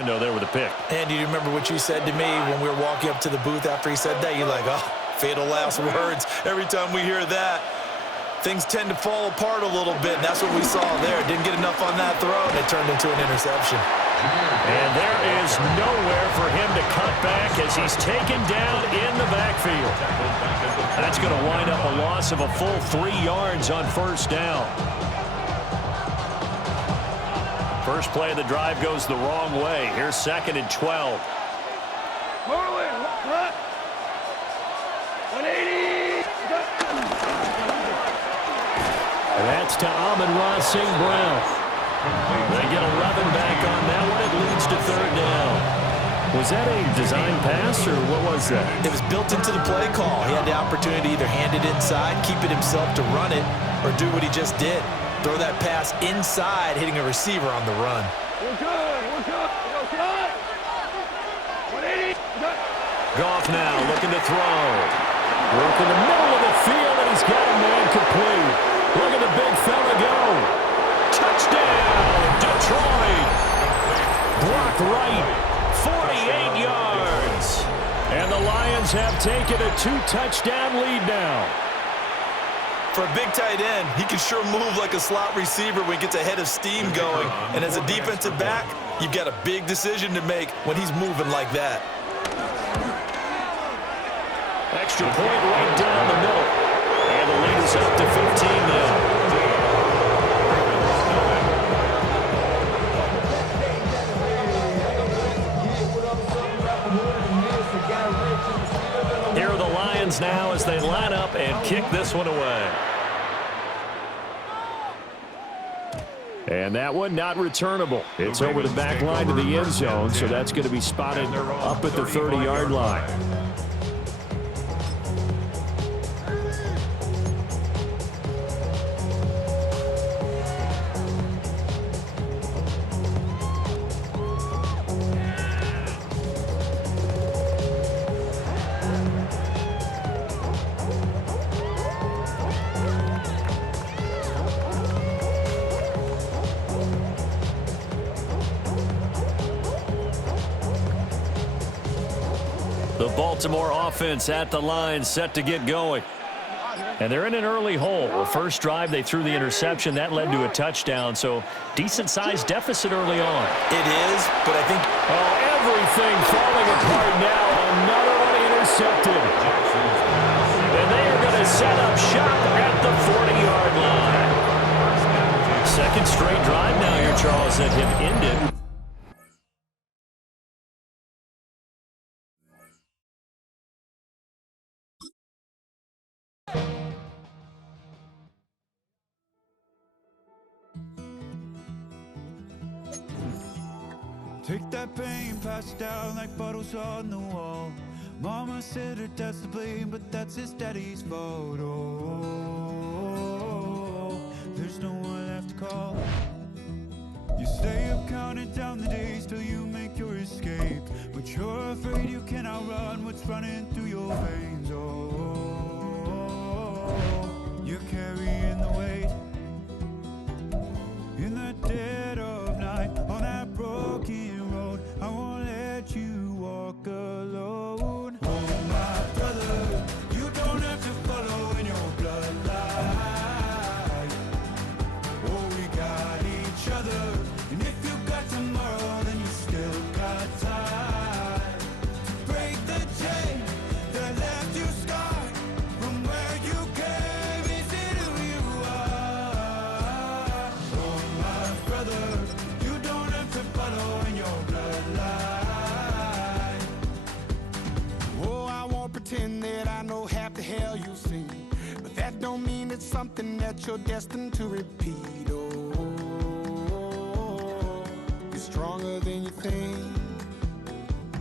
There with a pick. And you remember what you said to me when we were walking up to the booth after he said that? You're like, oh, fatal last words. Every time we hear that, things tend to fall apart a little bit, and that's what we saw there. Didn't get enough on that throw, and it turned into an interception. And there is nowhere for him to cut back as he's taken down in the backfield. That's going to wind up a loss of a full 3 yards on first down. First play of the drive goes the wrong way. Here's 2nd and 12. 180. That's to Amon-Ra St. Brown. They get 11 back on that one. It leads to 3rd down. Was that a design pass, or what was that? It was built into the play call. He had the opportunity to either hand it inside, keep it himself to run it, or do what he just did. Throw that pass inside, hitting a receiver on the run. We're good. We're good. We're good. 180. Goff now looking to throw. Work in the middle of the field, and he's got a man complete. Look at the big fella go. Touchdown, Detroit. Block right, 48 yards. And the Lions have taken a 2-touchdown lead now. For a big tight end, he can sure move like a slot receiver when he gets a head of steam going. And as a defensive back, you've got a big decision to make when he's moving like that. Extra point right down the middle. And the lead is up to 15 now. Here are the Lions now as they line up and kick this one away. And that one not returnable. It's over the back line to the end zone, so that's going to be spotted up at the 30-yard line. The Baltimore offense at the line, set to get going. And they're in an early hole. The first drive, they threw the interception. That led to a touchdown, so decent-sized deficit early on. It is, but I think... Oh, everything falling apart now. Another one intercepted. And they are going to set up shop at the 40-yard line. Second straight drive now here, Charles, that have ended. Take that pain, pass it down like bottles on the wall. Mama said her dad's to blame, but that's his daddy's fault. Oh, there's no one left to call. You stay up counting down the days till you make your escape, but you're afraid you can outrun what's running through your veins. Oh, you're carrying the weight in the dead of night on that broken road. I won't let you walk alone. Oh, my brother, you don't have to follow in your bloodline. Oh, we got each other, and if you got tomorrow, then you still got time to break the chain that left you scarred from where you came into who you are. Oh, my brother, you don't have to follow in your bloodline. Oh, I won't pretend that I know half the hell you've seen, but that don't mean it's something that you're destined to repeat. Oh, you're stronger than you think.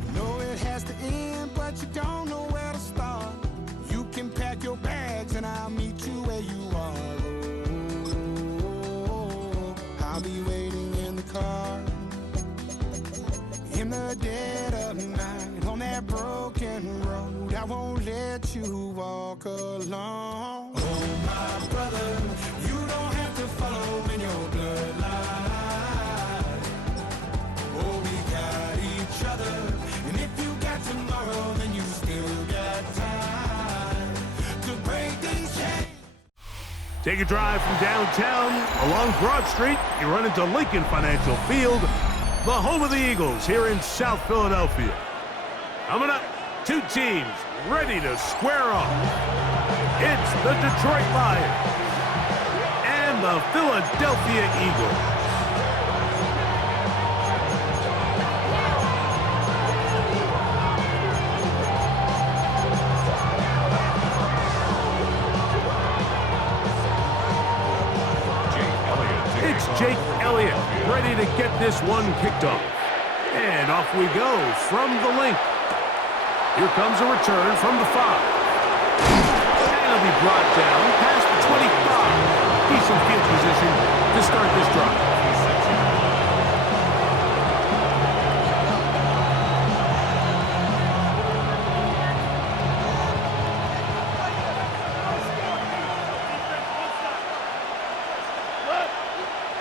You know it has to end, but you don't know where to start. You can pack your bags and I'll meet you where you are. Oh, I'll be waiting in the car in the dead of night on that broken road. I won't let you walk alone. Oh, my brother, you don't have to follow in your bloodline. Oh, we got Take a drive from downtown along Broad Street. You run into Lincoln Financial Field, the home of the Eagles here in South Philadelphia. Coming up, two teams ready to square off. It's the Detroit Lions and the Philadelphia Eagles. Jake Elliott ready to get this one kicked off. And off we go from the link. Here comes a return from the 5. And it'll be brought down past the 25. Decent field position to start this drive.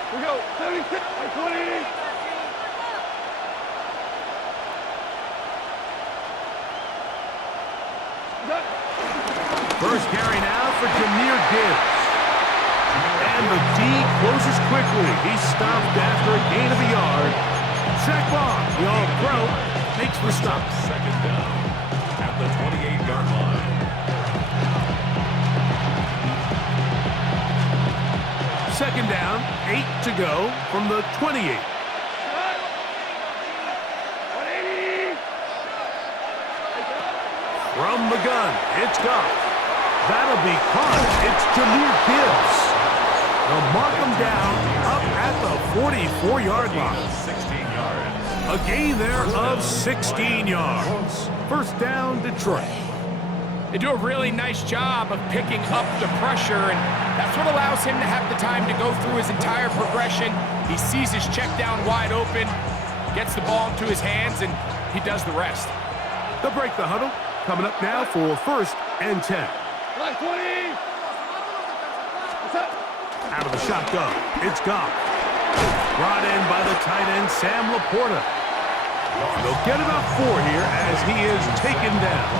We go, 76 by 20. First carry now for Jahmyr Gibbs. And the D closes quickly. He's stopped after a gain of a yard. Zach Bond, the All-Pro, makes the stop. Second down at the 28-yard line. Second down, 8 to go from the 28. 180. From the gun, it's Goff. That'll be caught. It's Jahmyr Gibbs. They'll mark him down up at the 44-yard line. 16 yards. A gain there of 16 yards. First down, Detroit. They do a really nice job of picking up the pressure, and that's what allows him to have the time to go through his entire progression. He sees his check down wide open, gets the ball into his hands, and he does the rest. They'll break the huddle. Coming up now for first and 10. Like 20. What's up? Out of the shotgun, it's Goff. Brought in by the tight end, Sam Laporta. And they'll get about 4 here as he is taken down.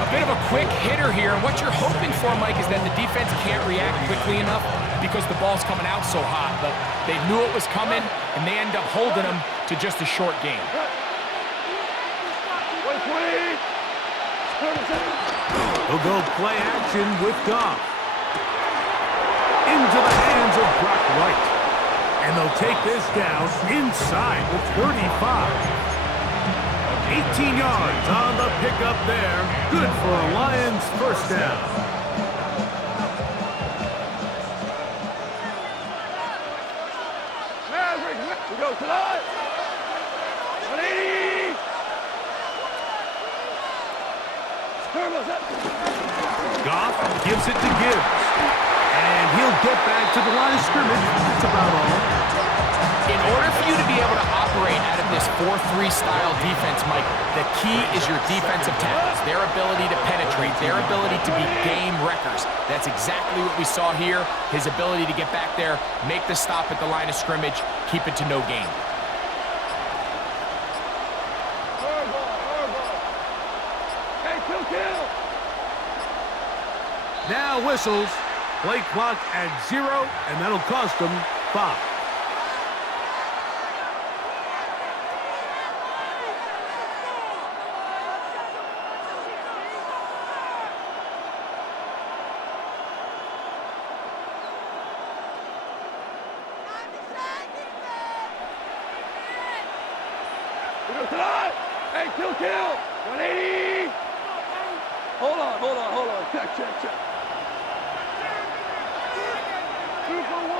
A bit of a quick hitter here, and what you're hoping for, Mike, is that the defense can't react quickly enough because the ball's coming out so hot, but they knew it was coming, and they end up holding him to just a short game. 120. He'll go play action with Goff. Into the hands of Brock Wright. And they'll take this down inside the 35. 18 yards on the pickup there. Good for a Lions first down. We go tonight. 180. Goff gives it to Gibbs. And he'll get back to the line of scrimmage. That's about all. In order for you to be able to operate out of this 4-3 style defense, Mike, the key is your defensive tackles, their ability to penetrate, their ability to be game wreckers. That's exactly what we saw here, his ability to get back there, make the stop at the line of scrimmage, keep it to no gain. Hey, kill. Now whistles. Play clock at 0, and that'll cost them 5. We go tonight. Hey, kill. 180. Hold on. Check. 2 for 1.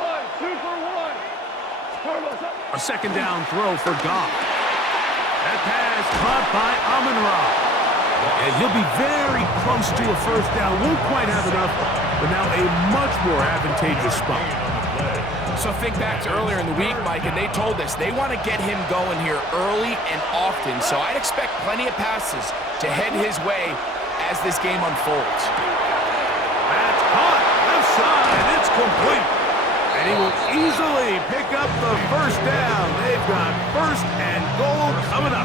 Turbo's up. A second down throw for Goff. That pass caught by Amon-Ra. And he'll be very close to a first down. Won't quite have enough, but now a much more advantageous spot. So think back to earlier in the week, Mike, and they told us they want to get him going here early and often. So I'd expect plenty of passes to head his way as this game unfolds. That's caught. Left side. It's complete. And he will easily pick up the first down. They've got first and goal coming up.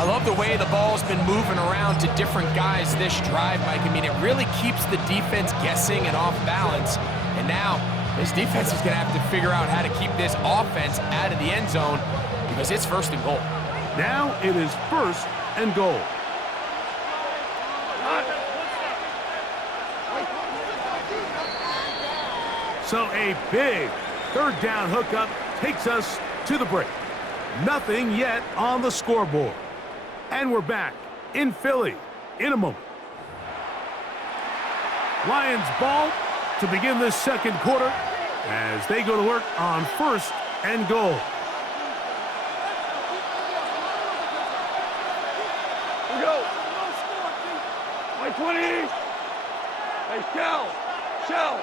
I love the way the ball's been moving around to different guys this drive, Mike. I mean, it really keeps the defense guessing and off balance. And now, this defense is going to have to figure out how to keep this offense out of the end zone because it's 1st and goal. Now it is 1st and goal. So a big 3rd down hookup takes us to the break. Nothing yet on the scoreboard. And we're back in Philly in a moment. Lions ball to begin this 2nd quarter as they go to work on 1st and goal. Here we go. White 20. Hey, Shell.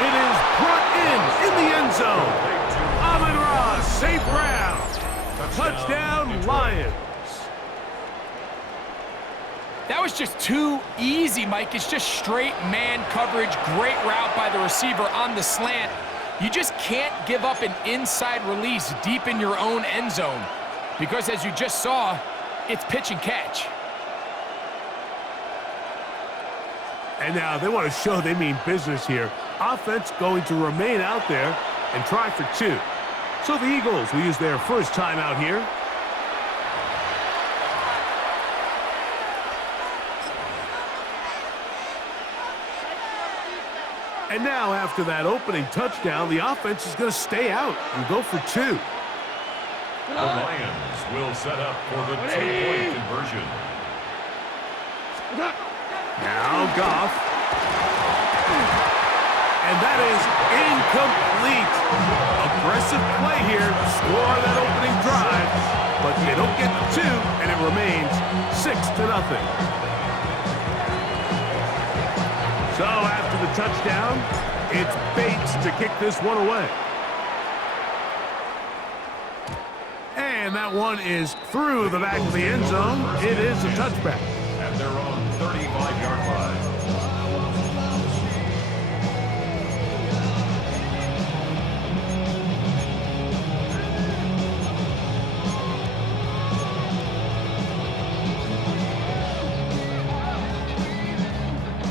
It is brought in the end zone. Amon-Ra St. Brown. Touchdown, Lions. That was just too easy, Mike. It's just straight man coverage. Great route by the receiver on the slant. You just can't give up an inside release deep in your own end zone because, as you just saw, it's pitch and catch. And now they want to show they mean business here. Offense going to remain out there and try for 2. So the Eagles will use their first timeout here. And now after that opening touchdown, the offense is going to stay out and go for 2. The Lions will set up for the 2-point conversion. Now Goff. And that is incomplete. Aggressive play here. Score that opening drive. But they don't get the 2, and it remains 6-0. So after the touchdown, it's Bates to kick this one away. And that one is through the back of the end zone. It is a touchback. At their own 35-yard line.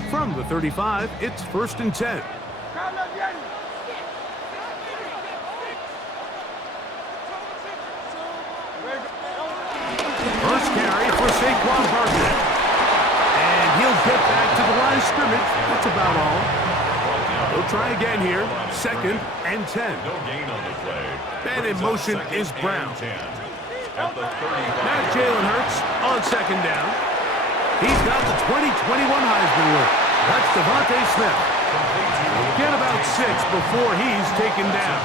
From the 35, it's 1st and 10. First carry for Saquon Barkley. And he'll get back to the line of scrimmage. That's about all. He'll try again here. 2nd and 10. No gain on the play. And in motion is Brown. At the 35. Now Jalen Hurts on 2nd down. He's got the 2021 Heisman winner. That's Devontae Smith. He'll get about 6 before he's taken down.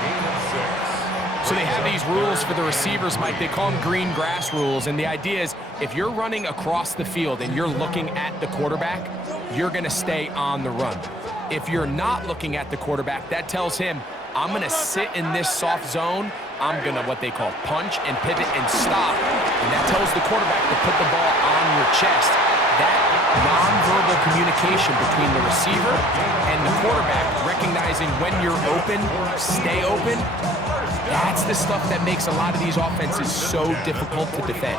So they have these rules for the receivers, Mike. They call them green grass rules. And the idea is if you're running across the field and you're looking at the quarterback, you're going to stay on the run. If you're not looking at the quarterback, that tells him, I'm going to sit in this soft zone. I'm going to what they call punch and pivot and stop. And that tells the quarterback to put the ball on your chest. That nonverbal communication between the receiver and the quarterback, recognizing when you're open, stay open, that's the stuff that makes a lot of these offenses so difficult to defend.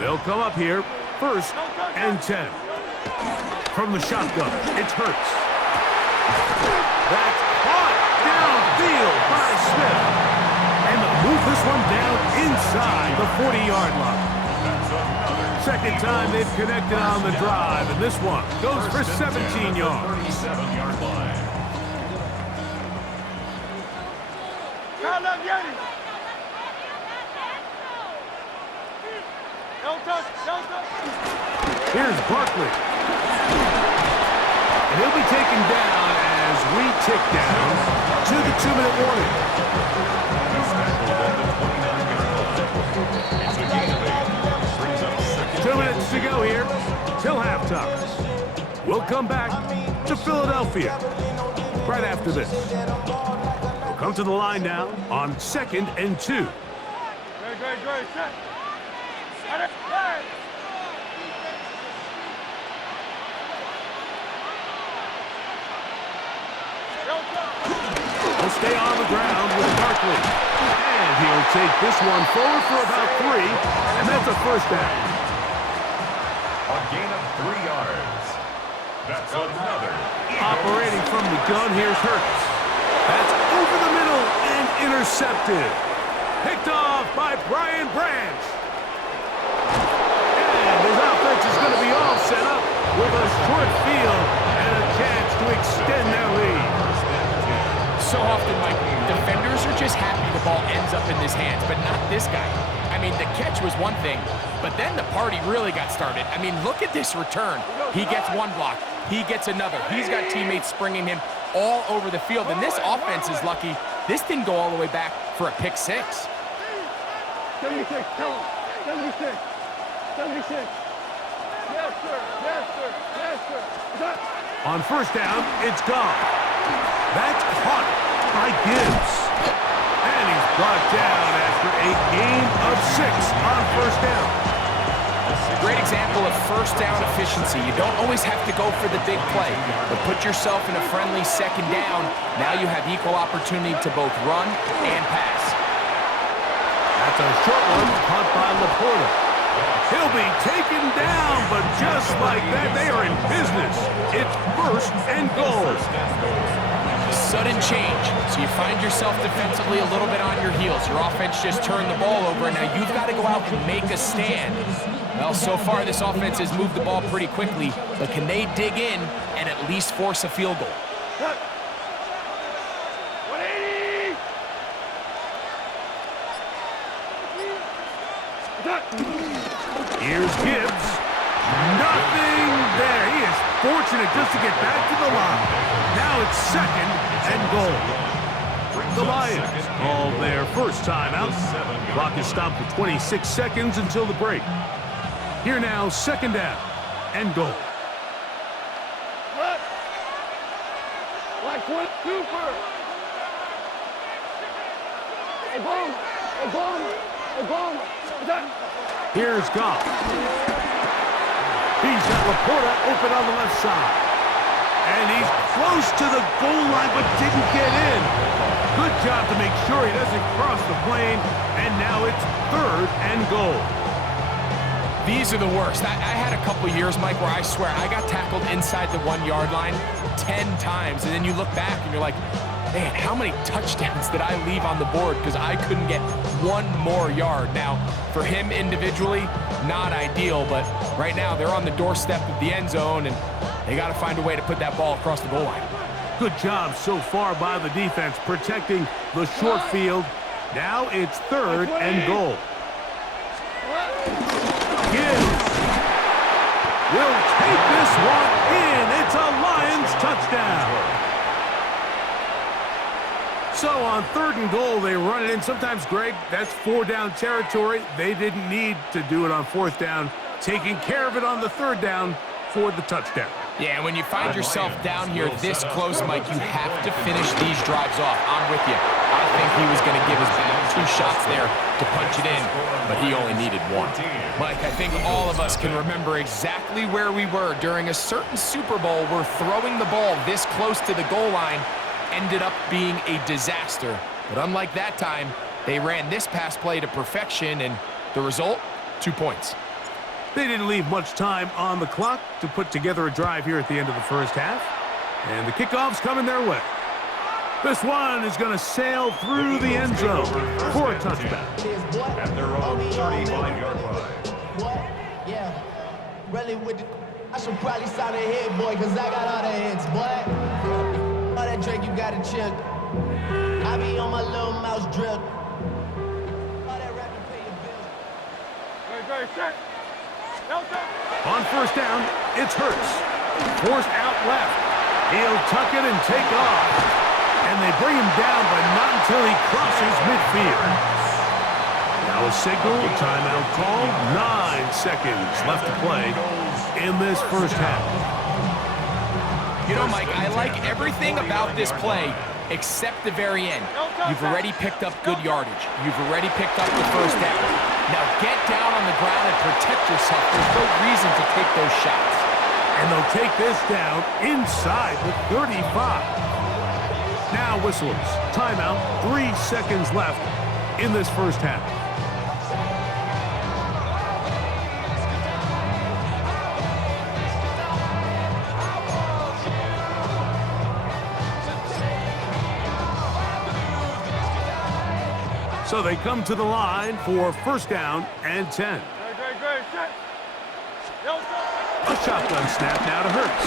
They'll come up here, 1st and 10. From the shotgun, it's Hurts. That's caught downfield by Smith. And they'll move this one down inside the 40-yard line. 2nd time they've connected on the drive, and this one goes for 17 yards. 37-yard line. Here's Barkley. And he'll be taken down as we tick down to the 2-minute warning. He's tackled at the 29-yard line. It's a gain of 8. Brings up 2nd. 2 minutes to go here till halftime. We'll come back to Philadelphia right after this. We'll come to the line now on 2nd and 2. Great, set. The They'll stay on the ground with Barkley. And he'll take this one forward for about 3, and that's a first down. A gain of 3 yards. That's another. Operating from the gun, here's Hurts. That's over the middle and intercepted. Picked off by Brian Branch. And his offense is going to be all set up with a short field and a chance to extend their lead. So often, Mike, defenders are just happy the ball ends up in his hands, but not this guy. I mean, the catch was one thing, but then the party really got started. I mean, look at this return. He gets one block. He gets another. He's got teammates springing him all over the field, and this offense is lucky. This didn't go all the way back for a pick 6. 76, tell him. 76. 76. Yes, sir. Yes, sir. Yes, sir. Is that? On first down, it's gone. That's caught by Gibbs. And he's brought down after a gain of 6 on first down. Great example of first down efficiency. You don't always have to go for the big play, but put yourself in a friendly second down. Now you have equal opportunity to both run and pass. That's a short one, caught by Laporta. He'll be taken down, but just like that, they are in business. It's first and goal. Sudden change, so you find yourself defensively a little bit on your heels. Your offense just turned the ball over, and now you've got to go out and make a stand. Well, so far this offense has moved the ball pretty quickly, but can they dig in and at least force a field goal? 180. Here's Gibbs. Nothing there. He is fortunate just to get back to the line. Now it's second and goal. The Lions call their first timeout. Clock is stopped for 26 seconds until the break. Here now, second down and goal. Like one super. Obama. Obama. Obama. Is that? Here's Goff. He's got Laporta open on the left side. And he's close to the goal line, but didn't get in. Good job to make sure he doesn't cross the plane. And now it's third and goal. These are the worst. I had a couple years, Mike, where I swear I got tackled inside the 1-yard line 10 times. And then you look back and you're like, man, how many touchdowns did I leave on the board because I couldn't get one more yard? Now, for him individually, not ideal, but right now they're on the doorstep of the end zone, and they got to find a way to put that ball across the goal line. Good job so far by the defense protecting the short field. Now it's third and goal. Gibbs will take this one in. It's a Lions touchdown. So on third and goal, they run it in. Sometimes, Greg, that's 4-down territory. They didn't need to do it on fourth down. Taking care of it on the third down for the touchdown. Yeah, when you find yourself down here this close, Mike, you have to finish these drives off. I'm with you. I think he was going to give his back 2 shots there to punch it in, but he only needed 1. Mike, I think all of us can remember exactly where we were during a certain Super Bowl where throwing the ball this close to the goal line ended up being a disaster. But unlike that time, they ran this pass play to perfection, and the result, 2 points. They didn't leave much time on the clock to put together a drive here at the end of the first half. And the kickoff's coming their way. This one is going to sail through the end zone for a touchdown. At their own 35-yard line. What? Yeah. Really with the... I should probably sign a hit, boy, because I got all the hits, boy. All that drink you got to chill. I be on my little mouse drip. All that rapping pay your bills. Very set. On first down, it's Hurts. Forced out left. He'll tuck it and take off. And they bring him down, but not until he crosses midfield. Now a signal, timeout call. 9 seconds left to play in this first half. You know, Mike, I like everything about this play except the very end. You've already picked up good yardage. You've already picked up the first down. Now get down on the ground and protect yourself. There's no reason to take those shots. And they'll take this down inside the 35. now whistles. Timeout, 3 seconds left in this first half. So they come to the line for first down and 10. A shotgun snap now to Hurts.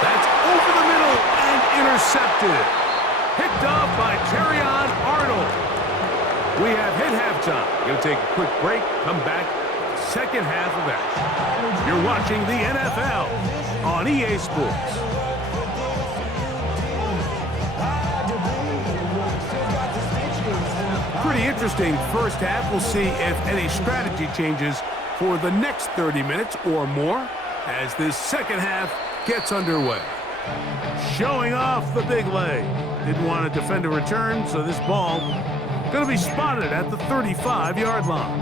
That's over the middle and intercepted. Picked off by Terrion Arnold. We have hit halftime. We'll take a quick break, come back, second half of action. You're watching the NFL on EA Sports. Pretty interesting first half. We'll see if any strategy changes for the next 30 minutes or more as this second half gets underway. Showing off the big leg. Didn't want to defend a return, so this ball going to be spotted at the 35-yard line.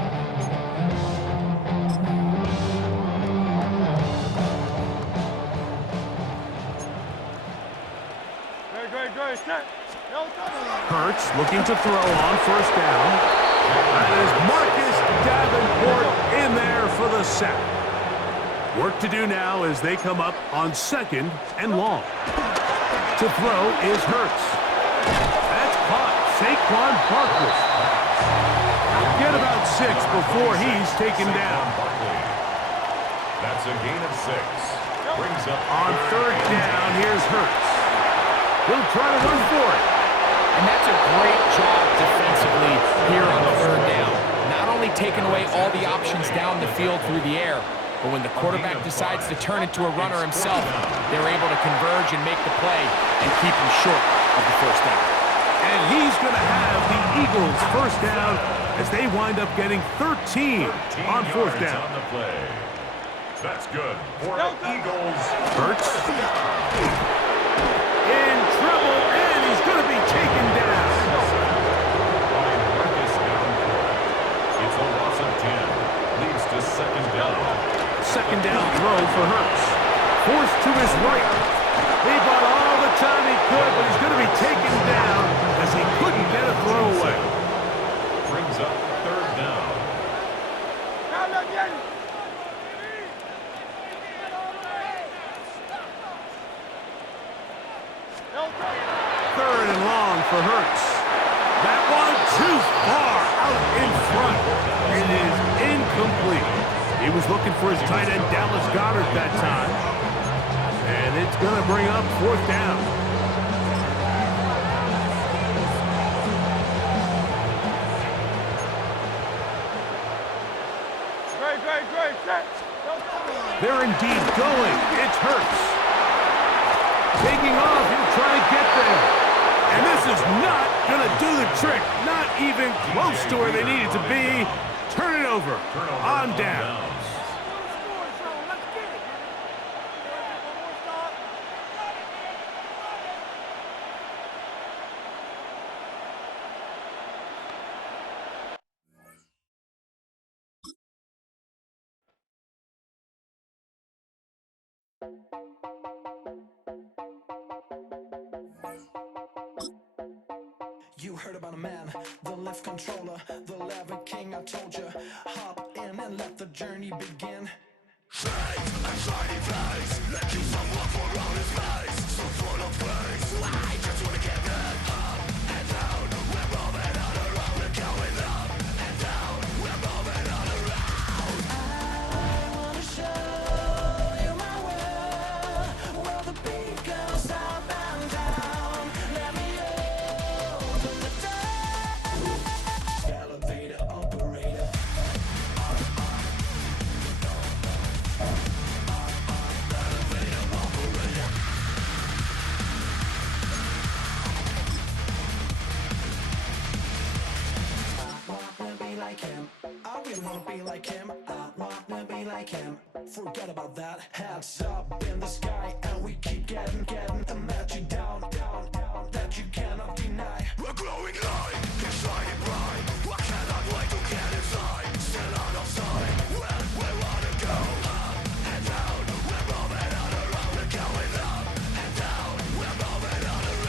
Hurts looking to throw on first down. That is Marcus Davenport in there for the sack. Work to do now as they come up on second and long. To throw is Hurts. That's caught. Saquon Barkley. Get about 6 before he's taken down. That's a gain of 6. Brings up on third down, here's Hurts. He'll try to run for it. And that's a great job defensively here on the third down. Not only taking away all the options down the field through the air, but when the quarterback decides to turn into a runner himself, they're able to converge and make the play and keep him short of the first down. And he's going to have the Eagles first down as they wind up getting 13 on fourth down. On the play. That's good for the Eagles. Hurts in trouble, and he's going to be taken down. It's a loss of 10. Leads to second down. Second down throw for Hurts. Forced to his right. He bought all the time he could, but he's going to be taken down as he couldn't get a throw away. Brings up third down. Third and long for Hurts. That one too far out in front. It is incomplete. He was looking for his tight end, Dallas Goedert, that time. And it's going to bring up fourth down. They're indeed going. It's Hurts. Taking off, he'll try to get there. And this is not going to do the trick. Not even close to where they needed to be. Turn it over. On down. You heard about a man, the lift controller, the lever king, I told you. Hop in and let the journey begin. Shake a shiny face, let you someone for around his face. So full of praise, I just wanna get that up and down. We're moving on around, we're going up and down. We're moving on around. I wanna show you my world, where the beat goes up and down. Let me open the door. Elevator operator. Like him, I really wanna be like him. I wanna be like him. Forget about that. Heads up in the sky, and we keep getting the magic down, that you cannot deny. We're glowing light, keep shining bright. I cannot wait to get inside. Still out of sight. When we wanna go up and down, we're moving on around. We're going up and down. We're moving on around.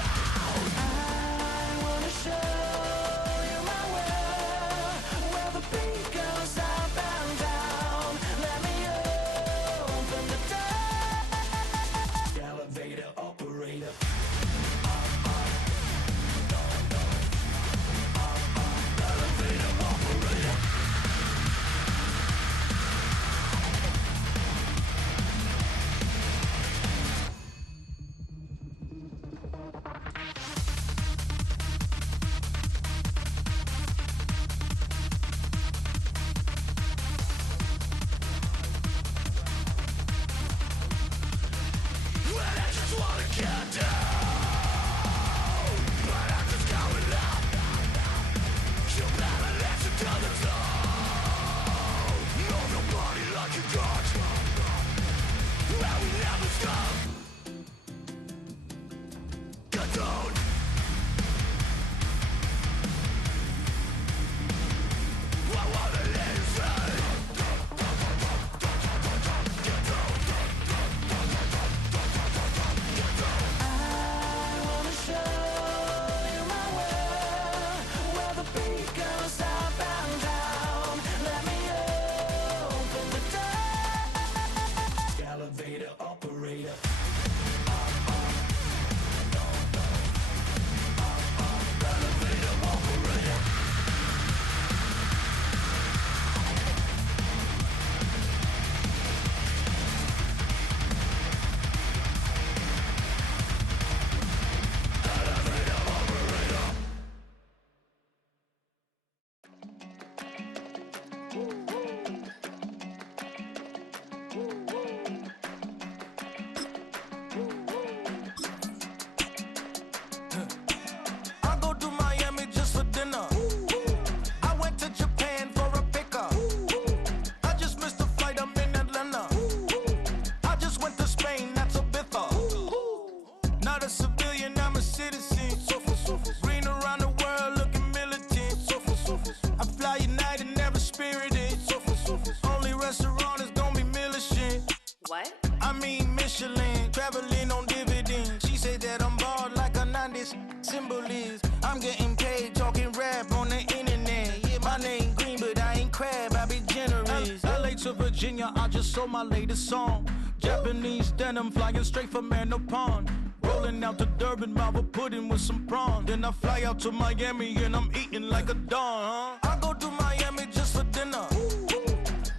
Symbol is, I'm getting paid, talking rap on the internet. Yeah, my name green, but I ain't crab, I be generous. LA to Virginia, I just sold my latest song. Japanese denim, flying straight from Manapon. Rolling out to Durban, Marvel pudding with some prawn. Then I fly out to Miami and I'm eating like a don, huh? I go to Miami just for dinner.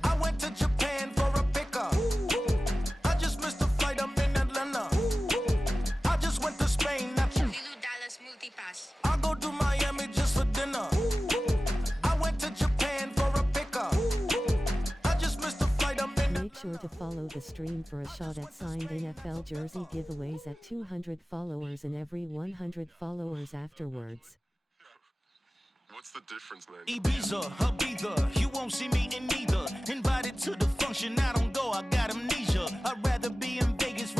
I went to Japan for a pickup. I just missed a flight, I'm in Atlanta. I just went to Spain, not you. I go to Miami just for dinner. I went to Japan for a pickup. I just missed a flight, I'm in. Make sure to follow the stream for a shot at signed NFL jersey giveaways at 200 followers and every 100 followers afterwards. What's the difference, man? Ibiza, Ibiza, you won't see me in neither. Invited to the function, I don't go, I got amnesia. I'd rather be in Vegas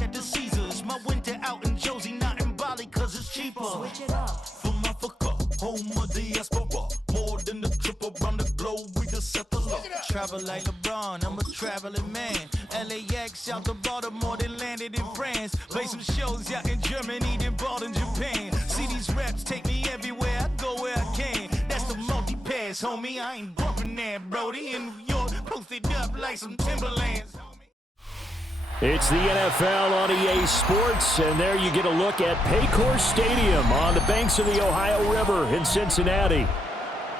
at the Caesars. My winter out in Josie, not in Bali, cause it's cheaper. Switch it up. From Africa, home of the diaspora. More than a trip around the globe, we just set the law. Travel like LeBron, I'm a traveling man. LAX out to Baltimore, then landed in France. Play some shows out in Germany, then bought in Japan. See these reps take me everywhere, I go where I can. That's the multi-pass, homie, I ain't bumping that, Brody. In New York, posted up like some Timberlands. It's the NFL on EA Sports, and there you get a look at Paycor Stadium on the banks of the Ohio River in Cincinnati.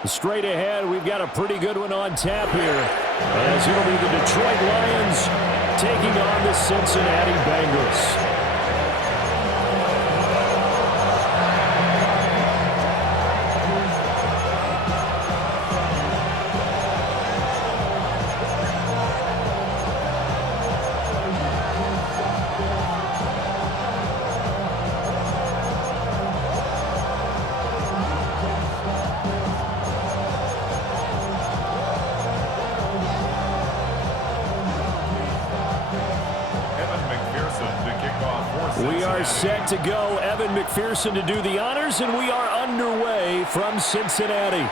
Straight ahead, we've got a pretty good one on tap here, as it'll be the Detroit Lions taking on the Cincinnati Bengals. We are set to go. Evan McPherson to do the honors, and we are underway from Cincinnati.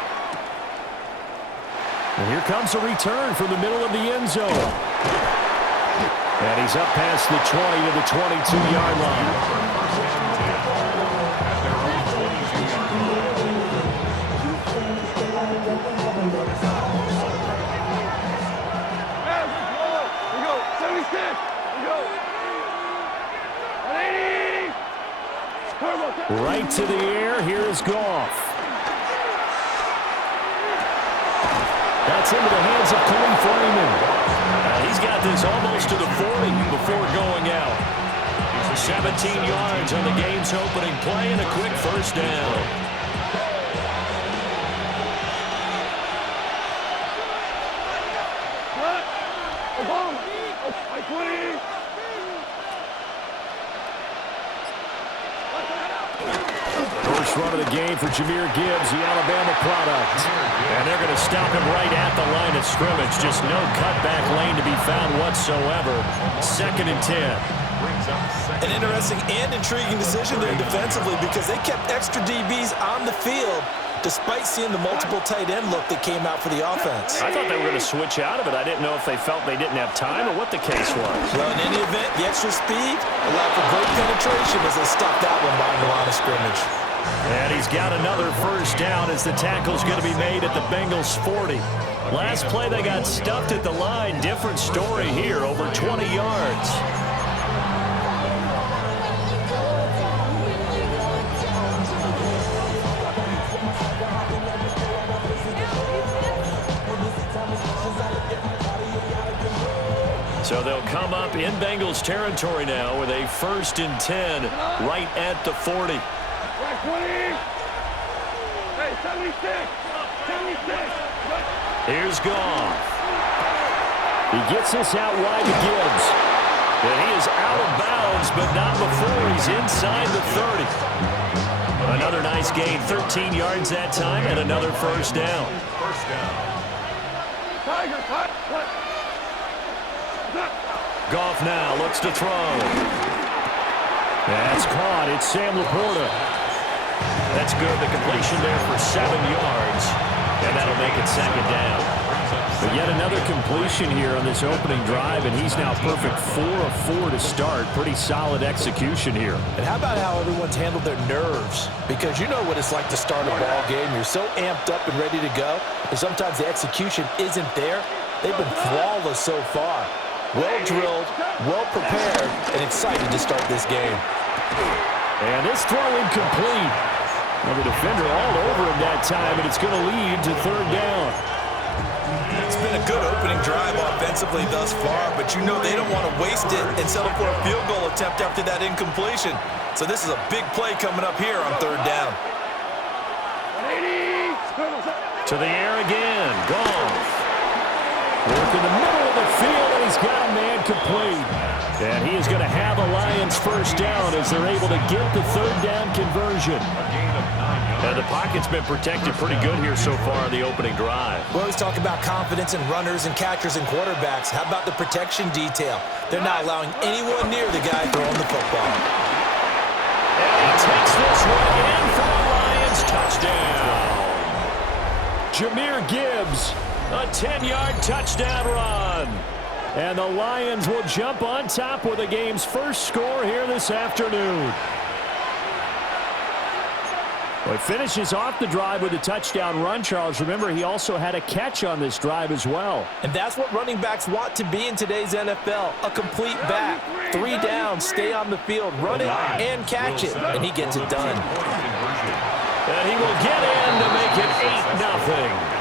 And here comes a return from the middle of the end zone. And he's up past the 20 to the 22-yard line. Right to the air, here's Goff. That's into the hands of Khalif Raymond. He's got this almost to the 40 before going out. 17 yards on the game's opening play and a quick first down. First run of the game for Jahmyr Gibbs, the Alabama product. And they're going to stop him right at the line of scrimmage. Just no cutback lane to be found whatsoever. 2nd and 10. An interesting and intriguing decision there defensively because they kept extra DBs on the field despite seeing the multiple tight end look that came out for the offense. I thought they were going to switch out of it. I didn't know if they felt they didn't have time or what the case was. Well, in any event, the extra speed allowed for great penetration as they stopped that one behind the line of scrimmage. And he's got another first down as the tackle's going to be made at the Bengals 40. Last play they got stuffed at the line. Different story here, over 20 yards. So they'll come up in Bengals territory now with a 1st and 10 right at the 40. Right 20. Hey, 76. 76. Here's Goff. He gets this out wide to Gibbs. And he is out of bounds, but not before he's inside the 30. Another nice gain, 13 yards that time, and another first down. First down. Tiger, cut. Goff now looks to throw. That's caught. It's Sam Laporta. That's good. The completion there for 7 yards. And that'll make it 2nd down. But yet another completion here on this opening drive, and he's now perfect 4 of 4 to start. Pretty solid execution here. And how about how everyone's handled their nerves? Because you know what it's like to start a ball game. You're so amped up and ready to go, and sometimes the execution isn't there. They've been flawless so far. Well drilled, well prepared, and excited to start this game. And this throw incomplete. Well, the defender all over him that time, and it's going to lead to third down. It's been a good opening drive offensively thus far, but you know they don't want to waste it and settle for a field goal attempt after that incompletion. So this is a big play coming up here on third down. To the air again. Goff. Work in the middle of the field, and he's got a man complete. And he is going to have a Lions first down as they're able to get the third down conversion. And the pocket's been protected pretty good here so far in the opening drive. We always talk about confidence in runners and catchers and quarterbacks. How about the protection detail? They're not allowing anyone near the guy throwing the football. And he takes this one in for the Lions touchdown. Jahmyr Gibbs, a 10-yard touchdown run. And the Lions will jump on top with the game's first score here this afternoon. Well, he finishes off the drive with a touchdown run, Charles. Remember, he also had a catch on this drive as well. And that's what running backs want to be in today's NFL, a complete back. 3 down, stay on the field, run it and catch it, and he gets it done. And he will get in to make it 8-0.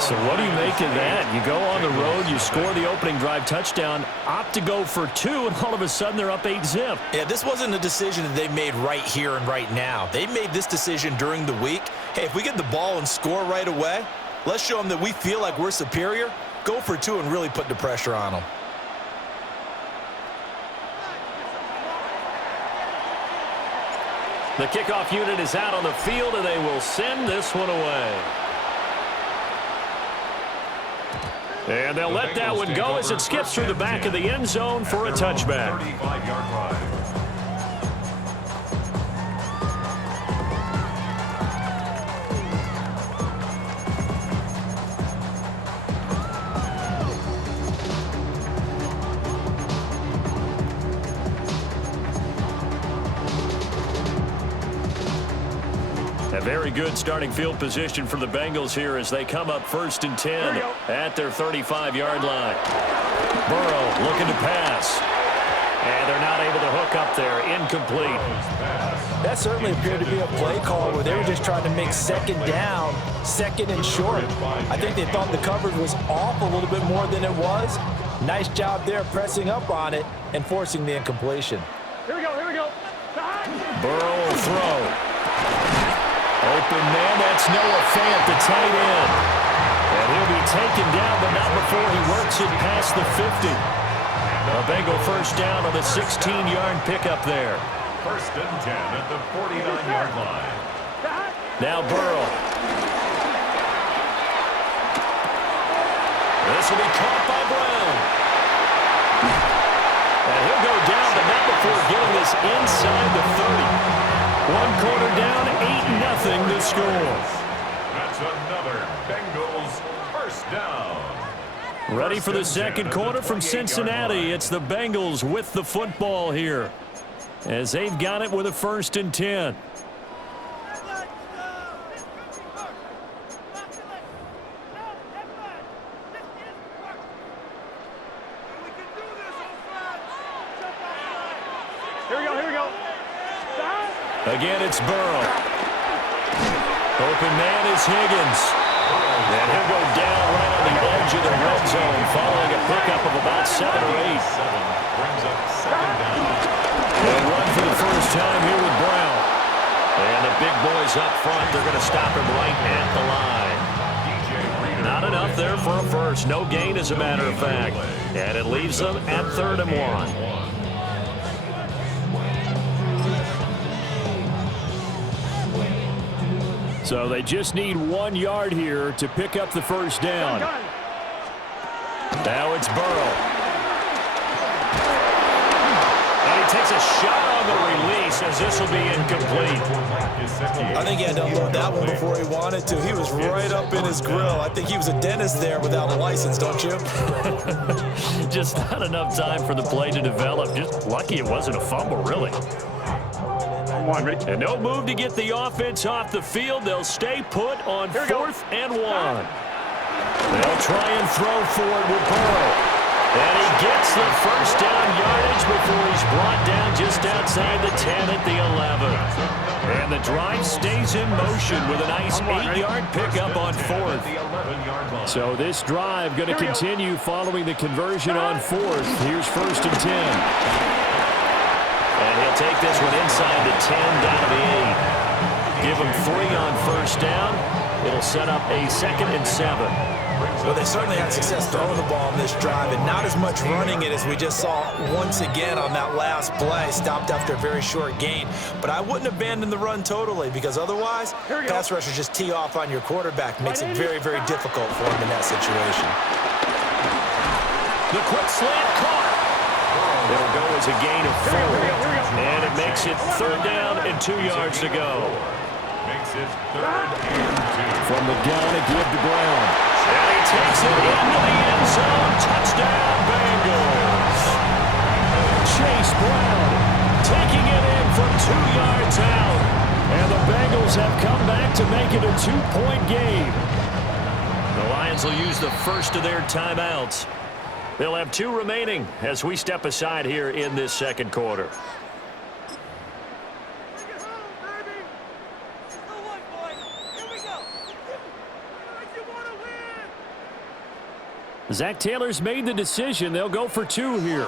So what do you make of that? You go on the road, you score the opening drive touchdown, opt to go for 2, and all of a sudden they're up 8-0. Yeah, this wasn't a decision that they made right here and right now. They made this decision during the week. Hey, if we get the ball and score right away, let's show them that we feel like we're superior. Go for 2 and really put the pressure on them. The kickoff unit is out on the field, and they will send this one away. And they'll let that one go as it skips through the back of the end zone for a touchback. 35-yard line. A very good starting field position for the Bengals here as they come up 1st and 10 at their 35-yard line. Burrow looking to pass. And they're not able to hook up there. Incomplete. That certainly appeared to be a play call where they were just trying to make second down, second and short. I think they thought the coverage was off a little bit more than it was. Nice job there pressing up on it and forcing the incompletion. Here we go, here we go. Burrow will throw. Open man, that's Noah Fant, the tight end. And he'll be taken down, but not before he works it past the 50. A Bengal first down on the 16-yard pickup there. 1st and 10 at the 49-yard line. Now Burrow. This will be caught by Brown. And he'll go down, but not before getting this inside the 30. 1 quarter down, 8-0 to score. That's another Bengals first down. Ready for the second quarter from Cincinnati. It's the Bengals with the football here as they've got it with a 1st and 10. Here we go, here we go. Again, it's Burrow. Open man is Higgins. And he'll go down right on the edge of the red zone following a pickup of about 7 or 8. Brings up 2nd down. They'll run for the first time here with Brown. And the big boys up front, they're going to stop him right at the line. Not enough there for a first. No gain, as a matter of fact. And it leaves them at 3rd and 1. So they just need 1 yard here to pick up the first down. Now it's Burrow. And he takes a shot on the release. says this will be incomplete. I think he had to unload that one before he wanted to. He was right up in his grill. I think he was a dentist there without a license, don't you? Just not enough time for the play to develop. Just lucky it wasn't a fumble, really. And no move to get the offense off the field. They'll stay put on 4th and 1. They'll try and throw for it with Burrow. And he gets the first down yardage before he's brought down just outside the 10 at the 11. And the drive stays in motion with a nice 8-yard pickup on 4th. So this drive going to continue following the conversion on 4th. Here's 1st and 10. And he'll take this one inside the 10 down to the 8. Give him 3 on 1st down. It'll set up a 2nd and 7. Well, they certainly had success throwing the ball in this drive and not as much running it as we just saw once again on that last play. Stopped after a very short gain. But I wouldn't abandon the run totally because otherwise, pass rushers just tee off on your quarterback. Makes it very, very difficult for him in that situation. The quick slant caught. It'll go as a gain of 4. And it makes it 3rd down and 2 yards to go. Makes it 3rd and 2. From the gun, a give to Brown. And he takes it into the end zone. Touchdown, Bengals. Chase Brown taking it in from 2 yards out. And the Bengals have come back to make it a 2-point game. The Lions will use the first of their timeouts. They'll have 2 remaining as we step aside here in this 2nd quarter. Zach Taylor's made the decision. They'll go for 2 here.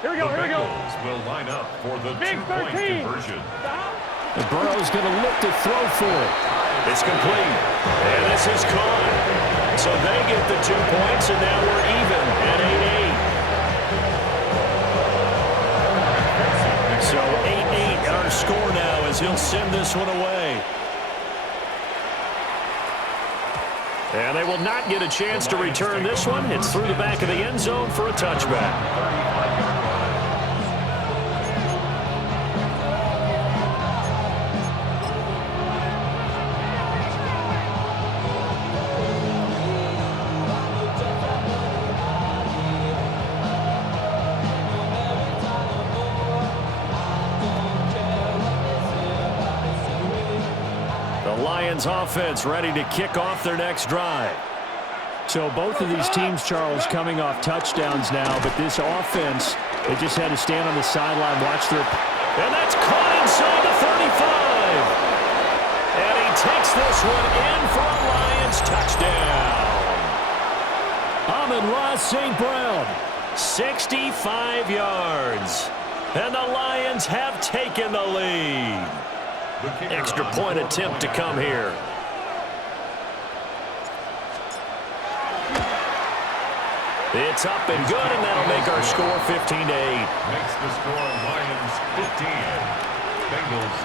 Here we go. Bengals will line up for the 2-point conversion. And Burrow's going to look to throw for it. It's complete. And this is caught. So they get the 2 points, and now we're even at 8-8. So 8-8 our score now as he'll send this one away. And they will not get a chance to return this one. It's through the back of the end zone for a touchback. Offense ready to kick off their next drive. So both of these teams, Charles, coming off touchdowns now, but this offense, they just had to stand on the sideline, watch their... And that's caught inside the 35. And he takes this one in for a Lions touchdown. Amon-Ra St. Brown, 65 yards. And the Lions have taken the lead. Extra point attempt to come here. It's up and good, and that'll make our score 15-8. Makes the score Lions 15, Bengals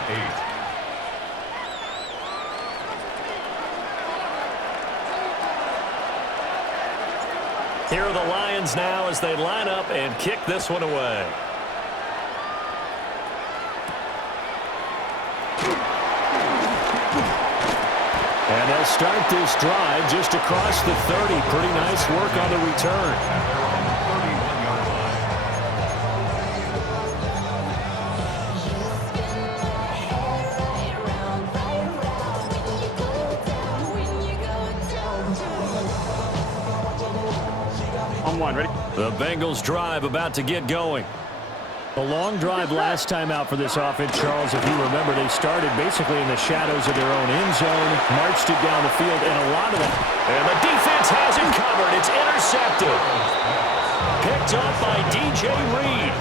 8. Here are the Lions now as they line up and kick this one away. And they'll start this drive just across the 30. Pretty nice work on the return. 31-yard line. On 1, ready? The Bengals drive about to get going. A long drive last time out for this offense, Charles. If you remember, they started basically in the shadows of their own end zone, marched it down the field, and a lot of that. And the defense has it covered. It's intercepted. Picked up by DJ Reed.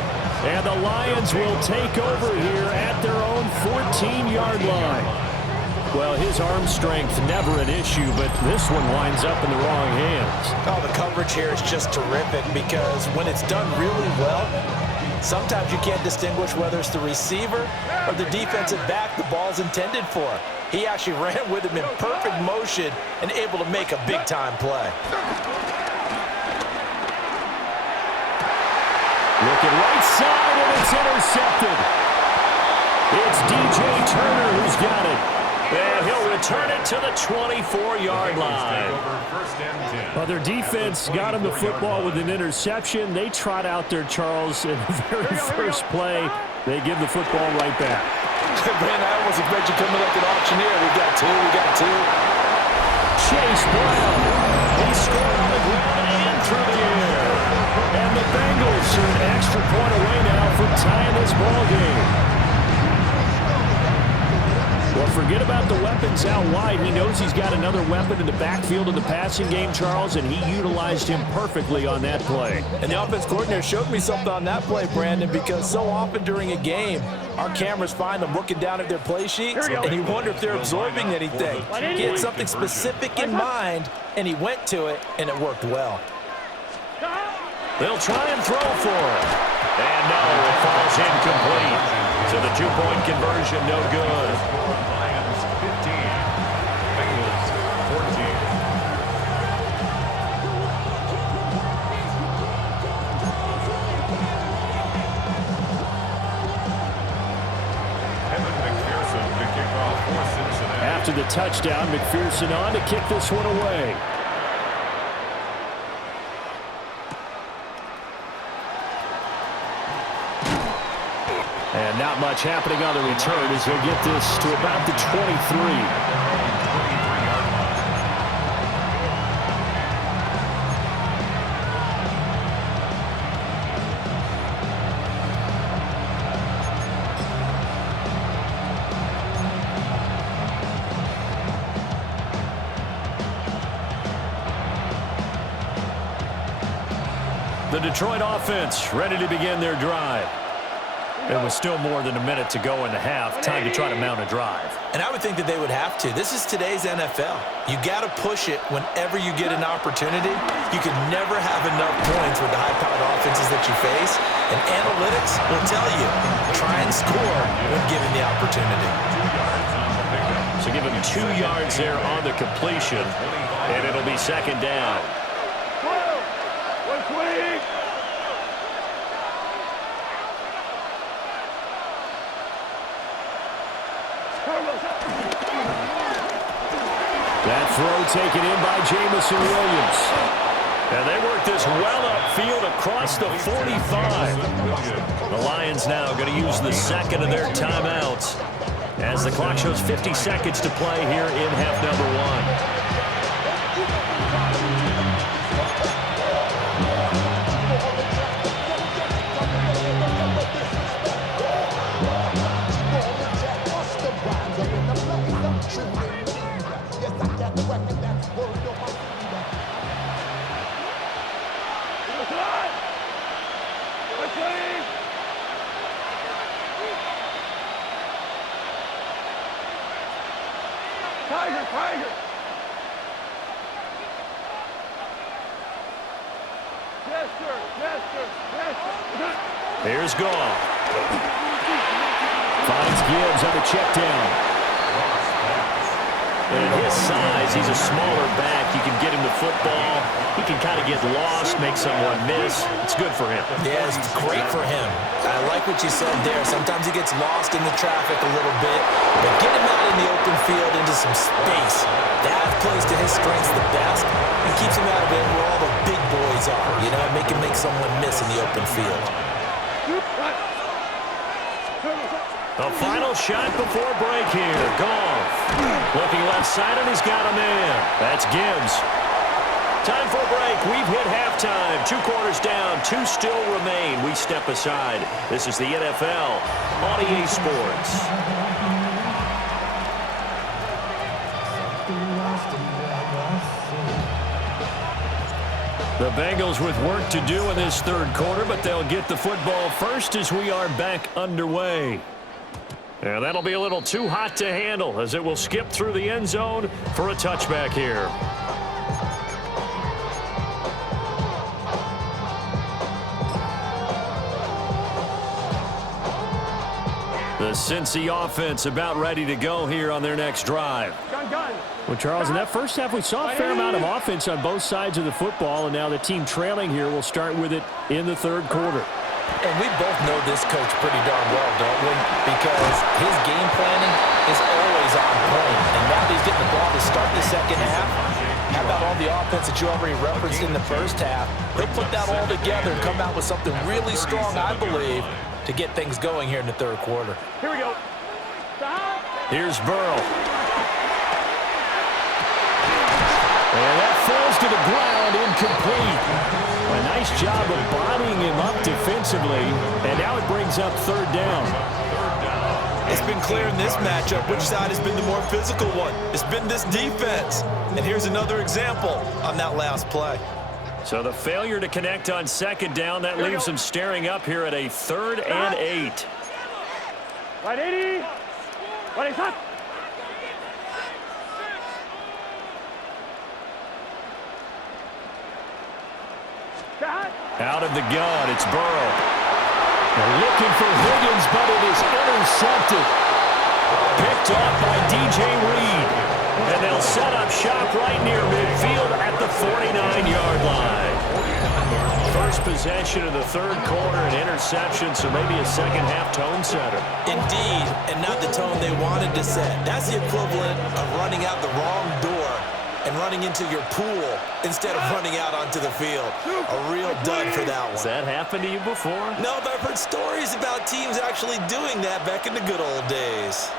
And the Lions will take over here at their own 14-yard line. Well, his arm strength never an issue, but this one winds up in the wrong hands. Oh, the coverage here is just terrific because when it's done really well, sometimes you can't distinguish whether it's the receiver or the defensive back the ball's intended for. He actually ran with him in perfect motion and able to make a big-time play. Looking right side, and it's intercepted. It's DJ Turner who's got it. And he'll return it to the 24-yard line. Well, their defense got him the football with an interception. They trot out there, Charles, in the very first play. They give the football right back. Man, I almost expect you coming like an auctioneer. We got two. Chase Brown. He scored on the ground and through the air. And the Bengals are an extra point away now from tying this ball game. Well, forget about the weapons out wide. He knows he's got another weapon in the backfield of the passing game, Charles, and he utilized him perfectly on that play. And the offense coordinator showed me something on that play, Brandon, because so often during a game, our cameras find them looking down at their play sheets, and you wonder if they're absorbing anything. He had something specific in mind, and he went to it, and it worked well. They'll try and throw for it. And no, it falls incomplete. So the two-point conversion, no good. Lions 15, Bengals 14. Evan McPherson to kick off for Cincinnati. After the touchdown, McPherson on to kick this one away. And not much happening on the return as he'll get this to about the 23. The Detroit offense ready to begin their drive. There was still more than a minute to go in the half. Time to try to mount a drive. And I would think that they would have to. This is today's NFL. You got to push it whenever you get an opportunity. You can never have enough points with the high-powered offenses that you face. And analytics will tell you, try and score when given the opportunity. So give him 2 yards there on the completion, and it'll be second down. That throw taken in by Jamison Williams. And they work this well upfield across the 45. The Lions now going to use the second of their timeouts as the clock shows 50 seconds to play here in half number 1. Tiger! Yes, sir! Here's Goff. Finds Gibbs on the check down. And at his size, he's a smaller back. You can get him the football. He can kind of get lost, make someone miss. It's good for him. Yeah, it's great for him. I like what you said there. Sometimes he gets lost in the traffic a little bit, but get him out in the open field into some space. That plays to his strengths the best and keeps him out of it where all the big boys are. You know, make him make someone miss in the open field. The final shot before break here. Goff. Looking left side, and he's got a man. That's Gibbs. Time for a break. We've hit halftime. 2 quarters down. 2 still remain. We step aside. This is the NFL on EA Sports. The Bengals with work to do in this third quarter, but they'll get the football first as we are back underway. And that'll be a little too hot to handle as it will skip through the end zone for a touchback here. The Cincy offense about ready to go here on their next drive. Well, Charles, in that first half, we saw a fair amount of offense on both sides of the football, and now the team trailing here will start with it in the third quarter. And we both know this coach pretty darn well, don't we? Because his game planning is always on point. And now that he's getting the ball to start the second half, how about all the offense that you already referenced in the first half? He'll put that all together and come out with something really strong, I believe, to get things going here in the third quarter. Here we go. Here's Burrow. And that falls to the ground, incomplete. A nice job of bodying him up defensively, and now it brings up third down. It's been clear in this matchup which side has been the more physical one. It's been this defense. And here's another example on that last play. So the failure to connect on second down, that leaves them staring up here at a 3rd and 8. Right, 80. Right, hot. Out of the gun, it's Burrow. They're looking for Higgins, but it is intercepted. Picked off by DJ Reed. And they'll set up shop right near midfield at the 49-yard line. First possession of the third quarter, an interception, so maybe a second-half tone setter. Indeed, and not the tone they wanted to set. That's the equivalent of running out the wrong door and running into your pool instead of running out onto the field. A real dud for that one. Has that happened to you before? No, but I've heard stories about teams actually doing that back in the good old days.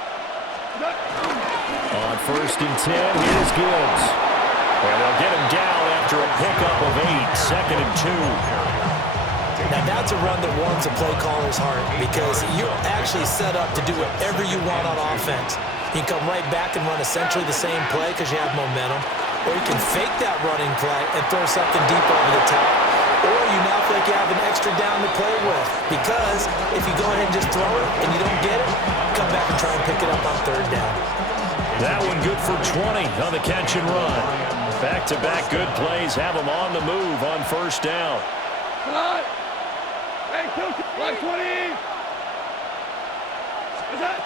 On 1st and 10, here's Gibbs. And they'll get him down after a pickup of 8, 2nd and 2. Now that's a run that warms a play caller's heart because you're actually set up to do whatever you want on offense. You can come right back and run essentially the same play because you have momentum, or you can fake that running play and throw something deep over the top, or you now feel like you have an extra down to play with because if you go ahead and just throw it and you don't get it, come back and try and pick it up on 3rd down. That one good for 20 on the catch and run. Back-to-back good plays have them on the move on 1st down. Hey, 120. What's that?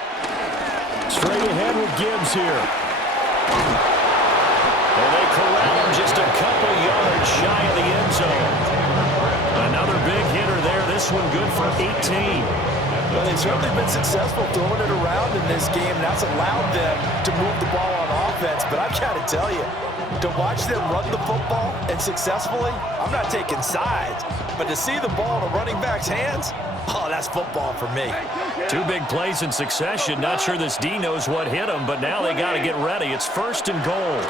Straight ahead with Gibbs here. And they corral him just a couple yards shy of the end zone. Another big hitter there. This one good for 18. Well, they've certainly been successful throwing it around in this game, and that's allowed them to move the ball on offense. But I've got to tell you, to watch them run the football and successfully, I'm not taking sides, but to see the ball in a running back's hands, oh, that's football for me. 2 big plays in succession. Not sure this D knows what hit him, but now they got to get ready. It's 1st and goal.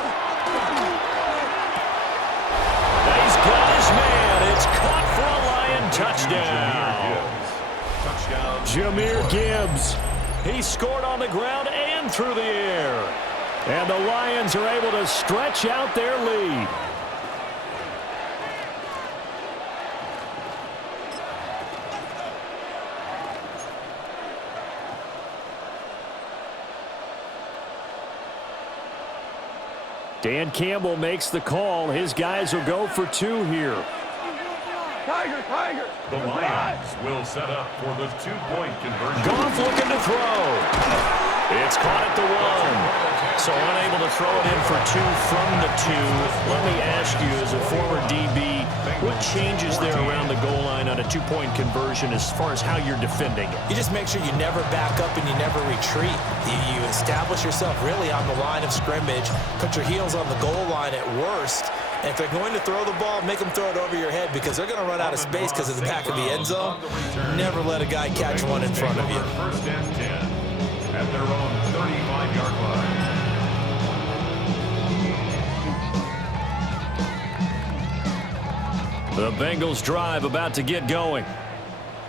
He's got his man. It's caught for a Lion touchdown. Jahmyr Gibbs. He scored on the ground and through the air. And the Lions are able to stretch out their lead. Dan Campbell makes the call. His guys will go for 2 here. Tiger, Tiger. The Lions will set up for the 2-point conversion. Goff looking to throw. It's caught at the 1. So unable to throw it in for 2 from the 2. Let me ask you, as a former DB, what changes there around the goal line on a 2-point conversion as far as how you're defending it? You just make sure you never back up and you never retreat. You establish yourself really on the line of scrimmage, put your heels on the goal line at worst, and if they're going to throw the ball, make them throw it over your head because they're going to run out of space because of the back of the end zone. Never let a guy catch one in front of you. 1st and 10 at their own 35-yard line. The Bengals drive about to get going.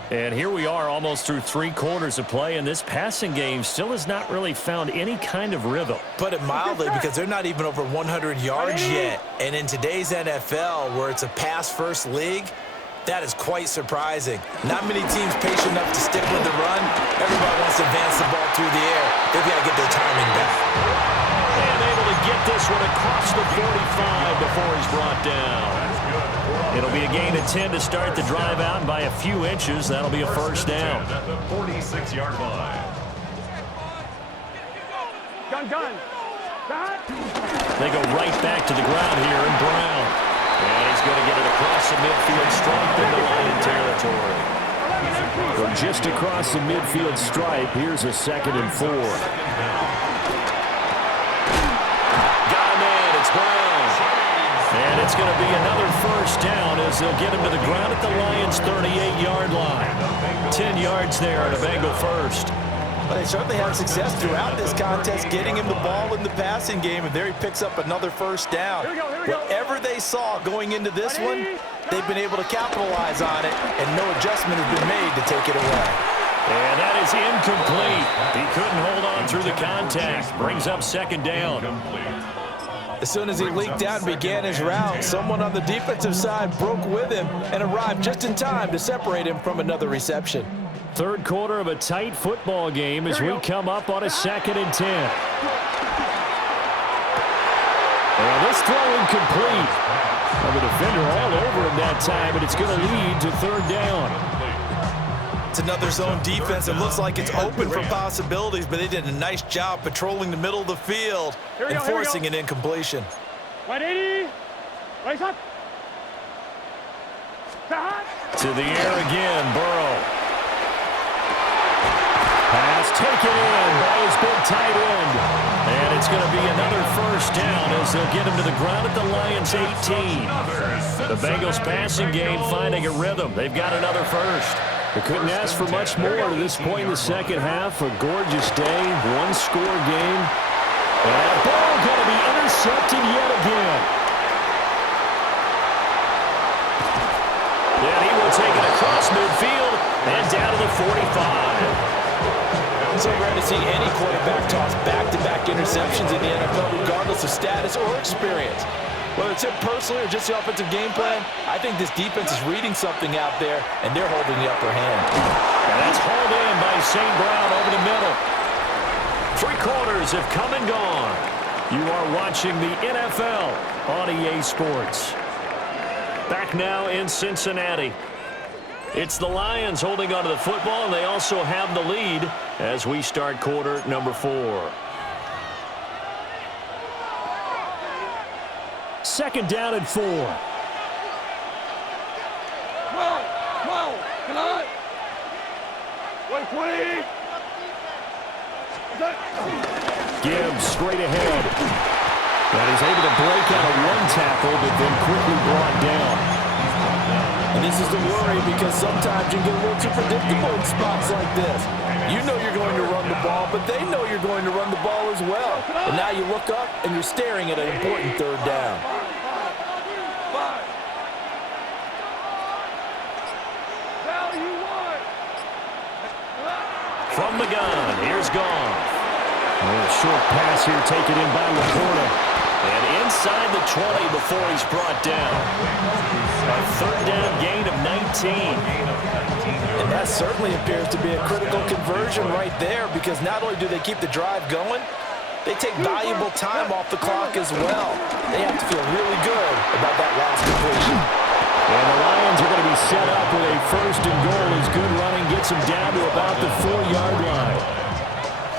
And here we are almost through 3 quarters of play, and this passing game still has not really found any kind of rhythm. Put it mildly, because they're not even over 100 yards yet. And in today's NFL, where it's a pass-first league, that is quite surprising. Not many teams patient enough to stick with the run. Everybody wants to advance the ball through the air. They've got to get their timing back. And able to get this one across the 45 before he's brought down. It'll be a gain of 10 to start the drive out, and by a few inches, that'll be a 1st down. At the 46-yard line. Gun. They go right back to the ground here in Brown. And he's going to get it across the midfield, straight into Lion territory. From just across the midfield stripe, here's a 2nd and 4. Got him in. It's Brown. And it's going to be another first down as they'll get him to the ground at the Lions' 38-yard line. 10 yards there on a Bengal first. Well, they certainly had success throughout this contest getting him the ball in the passing game, and there he picks up another first down. Whatever they saw going into this one, they've been able to capitalize on it, and no adjustment has been made to take it away. And that is incomplete. He couldn't hold on through the contact. Brings up 2nd down. As soon as he leaked out and began his route, someone on the defensive side broke with him and arrived just in time to separate him from another reception. 3rd quarter of a tight football game as we come up on a 2nd and 10. And this throw incomplete. Well, the defender all over him that time, and it's going to lead to 3rd down. It's another zone defense. It looks like it's open for possibilities, but they did a nice job patrolling the middle of the field and forcing an incompletion. 180. Raise up. To the air again, Burrow. Pass taken in by his big tight end. And it's going to be another first down as they'll get him to the ground at the Lions' 18. The Bengals passing game finding a rhythm. They've got another first. They couldn't ask for much more to this point in the second half. A gorgeous day, one-score game. And that ball going to be intercepted yet again. And he will take it across midfield and down to the 45. So rare to see any quarterback toss back-to-back interceptions in the NFL, regardless of status or experience. Whether it's him personally or just the offensive game plan, I think this defense is reading something out there, and they're holding the upper hand. And that's hauled in by St. Brown over the middle. 3 quarters have come and gone. You are watching the NFL on EA Sports. Back now in Cincinnati. It's the Lions holding onto the football, and they also have the lead as we start quarter number 4. 2nd down and 4. Come on. 120. Gibbs straight ahead. And he's able to break out of 1 tackle, but then quickly brought down. And this is the worry because sometimes you get a little too predictable in spots like this. You know you're going to run the ball, but they know you're going to run the ball as well. And now you look up and you're staring at an important 3rd down. From the gun, here's Goff. A little short pass here taken in by Laporta. And inside the 20 before he's brought down. A 3rd down gain of 19. And that certainly appears to be a critical conversion right there because not only do they keep the drive going, they take valuable time off the clock as well. They have to feel really good about that last completion. And the Lions are going to be set up with a 1st and goal as good running gets them down to about the 4-yard line.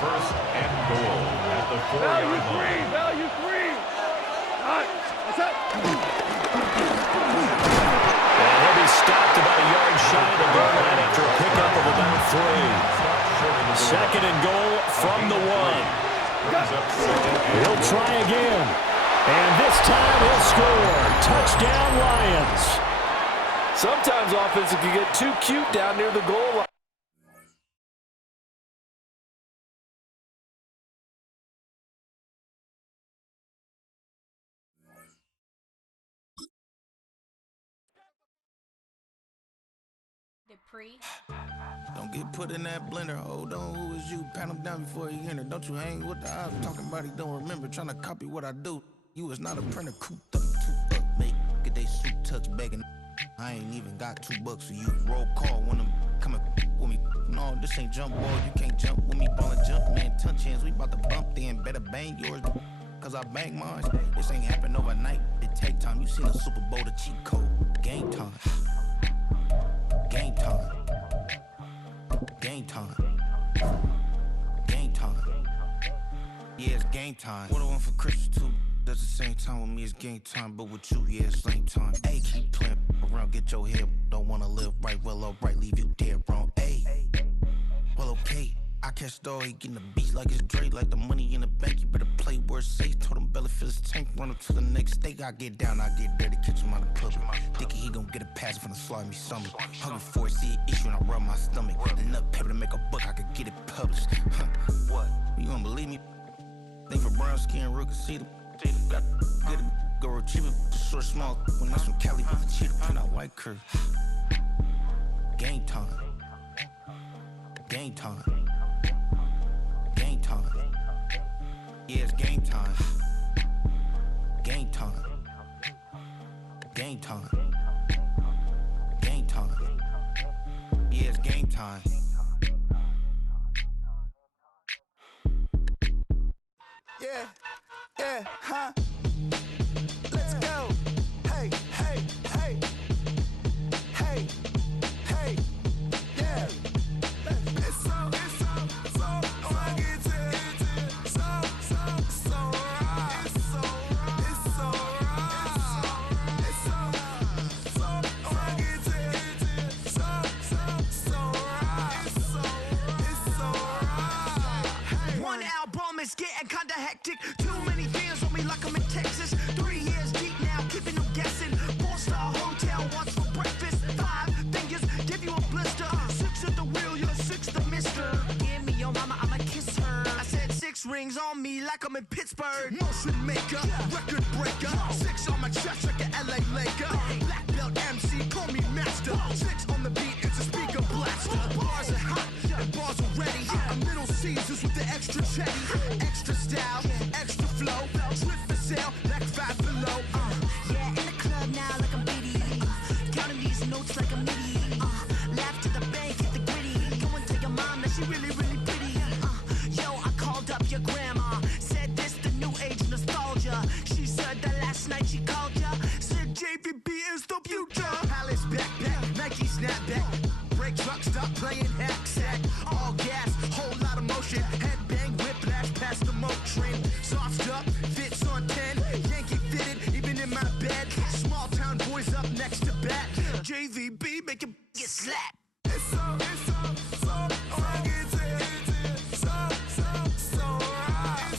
1st and goal at the 4-yard line. Value 3. What's up? And he'll be stopped about a yard shy of the goal line after a pickup of about 3. 2nd and goal from the 1. He'll try again. And this time he'll score. Touchdown, Lions. Sometimes offenses can get too cute down near the goal line. Don't get put in that blender. Hold on, who is you? Pat him down before he enter. Don't you hang with the odds. Talking about he don't remember. Trying to copy what I do. You is not a printer. Cooped up, toot up, make. Get they suit touch begging. I ain't even got $2 for you. Roll call when I'm coming with me. No, this ain't jump ball. You can't jump with me. Ballin' jump, man. Touch hands. We about to bump then. Better bang yours. Cause I bang mine. This ain't happen overnight. It take time. You seen a Super Bowl, the cheat code. Game time. Game time. Game time. Game time. Yeah, it's game time. What I want for Christmas too. At the same time with me it's game time, but with you, yeah, it's lame time. Ayy, keep playing around, get your head. Don't wanna live right, well, alright, leave you dead wrong. Ayy, well, okay. I catch the dog, he getting the beats like it's Dre, like the money in the bank. You better play where it's safe. Told him belly fill his tank, run him to the next state. I get down, I get dirty, catch him on the club. Thinking he gon' get a pass from the slimy stomach. Hungry for it, see an issue and I rub my stomach. Enough paper to make a book, I could get it published. Huh? What? You don't believe me? Think for brown skin, real can see them. Got get it, go retrieve it, short, small. When that's from Cali, with the cheetah print out white curve. Game time. Game time. Game time. Yeah, it's game time. Game time. Game time. Game time. Yeah, it's game time. Yeah, yeah, huh? Let's go. Hey, hey, hey. Hey, hey, yeah. It's so fucking so right. It's so right. One album is getting kinda hectic. Too many fans on me like I'm in Texas. 3 years deep now, keeping them guessing. 4-star hotel, what's for breakfast? 5 fingers, give you a blister. 6 at the wheel, you're 6 the mister. Give me your mama, I'ma kiss her. I said 6 rings on me like I'm in Pittsburgh. Motion maker, record breaker. 6 on my chest like an LA Laker. Black belt MC, call me master. 6 on the beat, it's a speaker blaster. Bars are hot, and bars are ready. A middle Caesars with the extra chetty. Extra style, extra flow. Trip for sale, like 5 below. Yeah, in the club now like I'm Biddy. Counting these notes like a MIDI. Laugh to the bank, hit the gritty. Go and tell your mom that she really, really pretty. Yo, I called up your grandma. Said this the new age nostalgia. She said that last night she called ya. Said JVB is the future. Palace backpack, Nike snapback. Break truck, stop playing hack sack. All gas, whole lot of motion. Headbang, whiplash past the moat train. Soft up, fits on 10. Yankee fitted, even in my bed. Small town boys up next to bat. JVB make it get slapped. It's so fucking so right.